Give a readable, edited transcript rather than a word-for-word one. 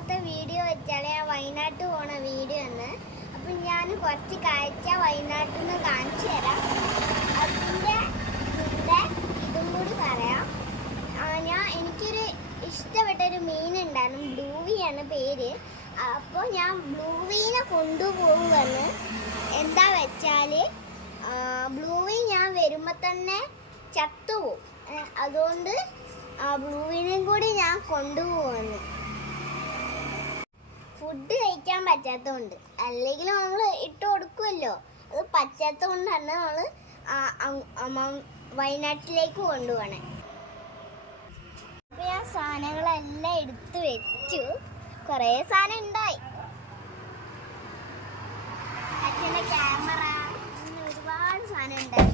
ഇന്നത്തെ വീഡിയോ വെച്ചാൽ ഞാൻ വയനാട്ട് പോണ വീഡിയോ ആണ്. അപ്പം ഞാൻ കുറച്ച് കാഴ്ച വയനാട്ടിൽ നിന്ന് കാണിച്ചു തരാം. അതിൻ്റെ കൂടെ ഇതും കൂടി പറയാം. എനിക്കൊരു ഇഷ്ടപ്പെട്ടൊരു മീനുണ്ടായിരുന്നു, ബ്ലൂവിയാണ് പേര്. അപ്പോൾ ഞാൻ ബ്ലൂവിനെ കൊണ്ടുപോകുമെന്ന്. എന്താ വെച്ചാൽ ബ്ലൂവി ഞാൻ വരുമ്പോൾ തന്നെ ചത്തുപോകും. അതുകൊണ്ട് ബ്ലൂവിനെയും കൂടി ഞാൻ കൊണ്ടുപോകുന്നു. ഫുഡ് കഴിക്കാൻ പറ്റാത്തതുകൊണ്ട്, അല്ലെങ്കിൽ നമ്മൾ ഇട്ട് കൊടുക്കുമല്ലോ. അത് പറ്റാത്തതുകൊണ്ടാണ് നമ്മൾ വയനാട്ടിലേക്ക് കൊണ്ടുപോകണേ. അപ്പോൾ ഞാൻ സാധനങ്ങളെല്ലാം എടുത്ത് വെച്ചു. കുറേ സാധനം ഉണ്ടായി. അച്ഛൻ്റെ ക്യാമറ, അങ്ങനെ ഒരുപാട് സാധനം ഉണ്ടായി.